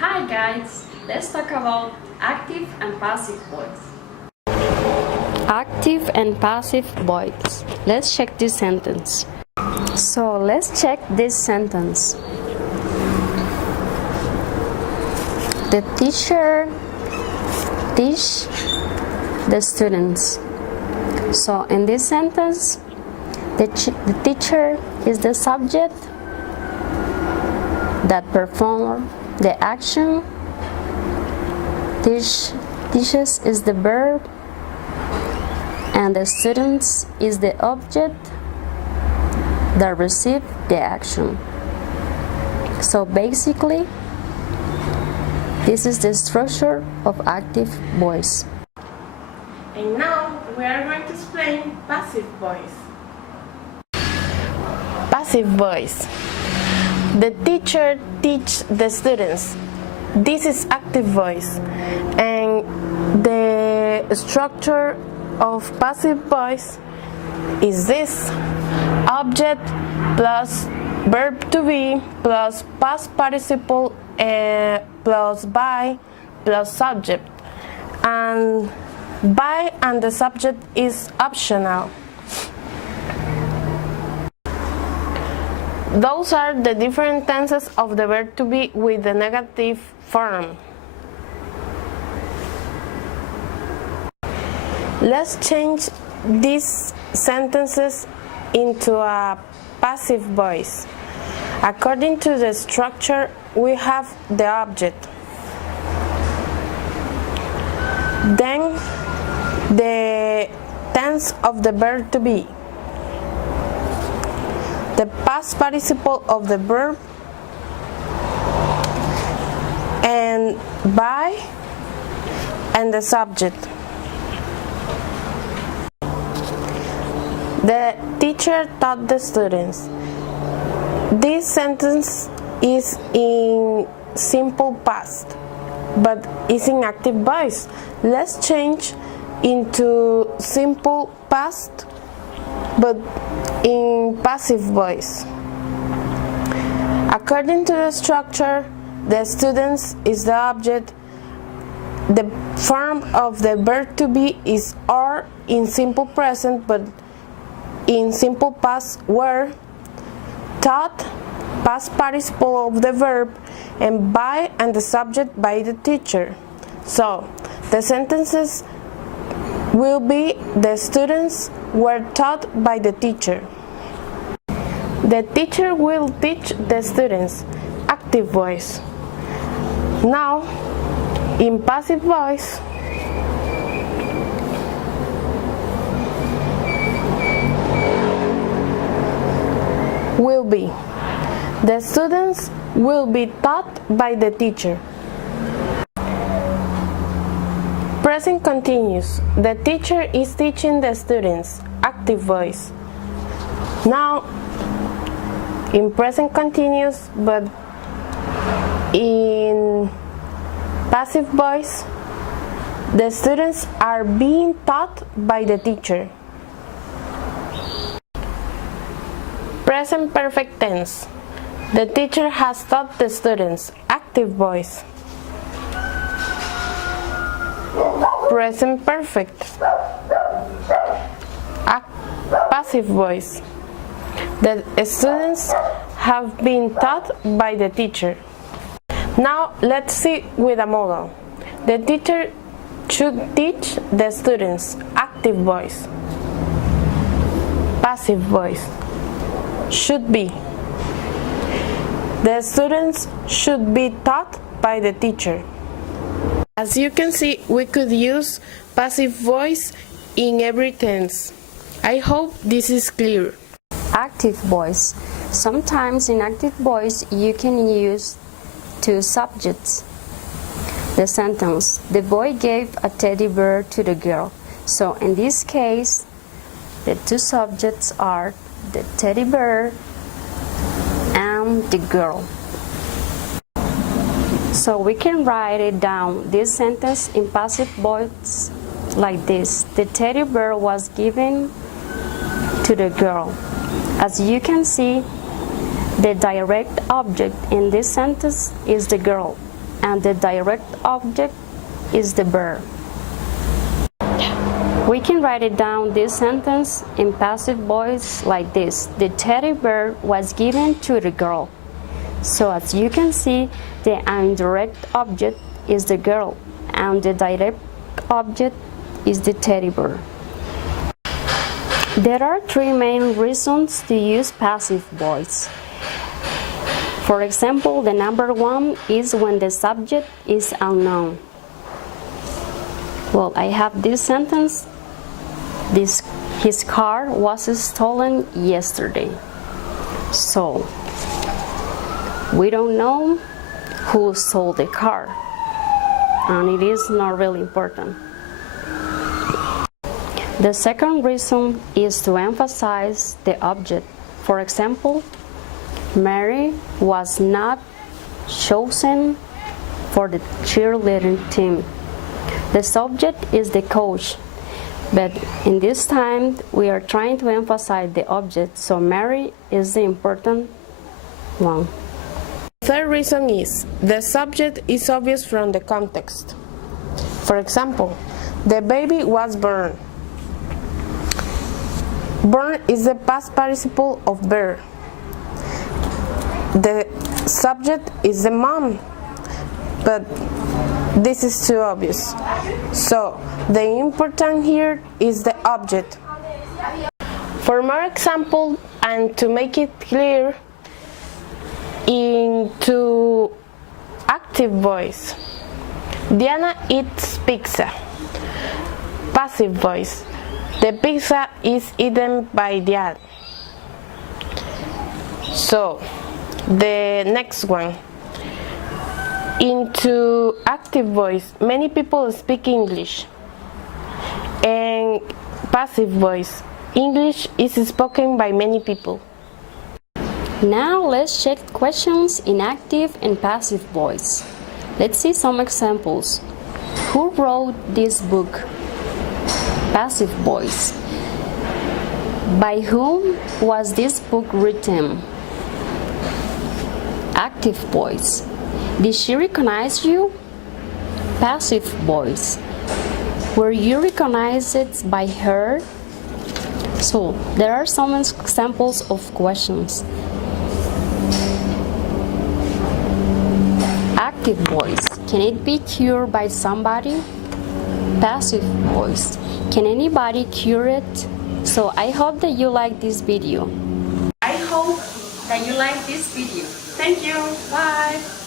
Hi guys, let's talk about active and passive voice. Active and passive voice. Let's check this sentence. So let's check this sentence. The teacher teach the students. So in this sentence, the teacher is the subject that performs the action. Teaches is the verb, and the students is the object that receive the action. So basically, this is the structure of active voice. And now we are going to explain passive voice. Passive voice. The teacher teaches the students. This is active voice. And the structure of passive voice is this: object plus verb to be plus past participle plus by plus subject. And by and the subject is optional. Those are the different tenses of the verb to be with the negative form. Let's change these sentences into a passive voice. According to the structure, we have the object. Then the tense of the verb to be, the past participle of the verb, and by and the subject. The teacher taught the students. This sentence is in simple past, but is in active voice. Let's change into simple past, but in passive voice. According to the structure, the students is the object. The form of the verb to be is are in simple present, but in simple past were. Taught, past participle of the verb, and by and the subject by the teacher. So the sentences will be: the students were taught by the teacher. The teacher will teach the students. Active voice. Now, in passive voice, will be: the students will be taught by the teacher. Present continuous. The teacher is teaching the students. Active voice. Now, in present continuous, but in passive voice, the students are being taught by the teacher. Present perfect tense. The teacher has taught the students. Active voice. Present perfect. Passive voice. The students have been taught by the teacher. Now let's see with a model. The teacher should teach the students. Active voice. Passive voice. Should be. The students should be taught by the teacher. As you can see, we could use passive voice in every tense. I hope this is clear. Active voice. Sometimes in active voice you can use two subjects. The sentence: the boy gave a teddy bear to the girl. So in this case, the two subjects are the teddy bear and the girl. So we can write it down, this sentence in passive voice, like this: the teddy bear was given to the girl. As you can see, the direct object in this sentence is the girl, and the direct object is the verb. We can write it down this sentence in passive voice like this. The teddy bear was given to the girl. So as you can see, the indirect object is the girl and the direct object is the teddy bear. There are three main reasons to use passive voice. For example, the number one is when the subject is unknown. Well, I have this sentence. His car was stolen yesterday. So, we don't know who stole the car, and it is not really important. The second reason is to emphasize the object. For example, Mary was not chosen for the cheerleading team. The subject is the coach, but in this time we are trying to emphasize the object, so Mary is the important one. Third reason is the subject is obvious from the context. For example, the baby was born. Born is the past participle of bear. The subject is the mom, but this is too obvious. So the important here is the object. For more example and to make it clear, into active voice, Diana eats pizza. Passive voice, the pizza is eaten by Dad. So the next one, into active voice, many people speak English. And passive voice, English is spoken by many people. Now let's check questions in active and passive voice. Let's see some examples. Who wrote this book? Passive voice. By whom was this book written? Active voice. Did she recognize you? Passive voice. Were you recognized by her? So, there are some examples of questions. Active voice. Can it be cured by somebody? Passive voice. Can anybody cure it? So, I hope that you like this video. I hope that you like this video. Thank you. Bye.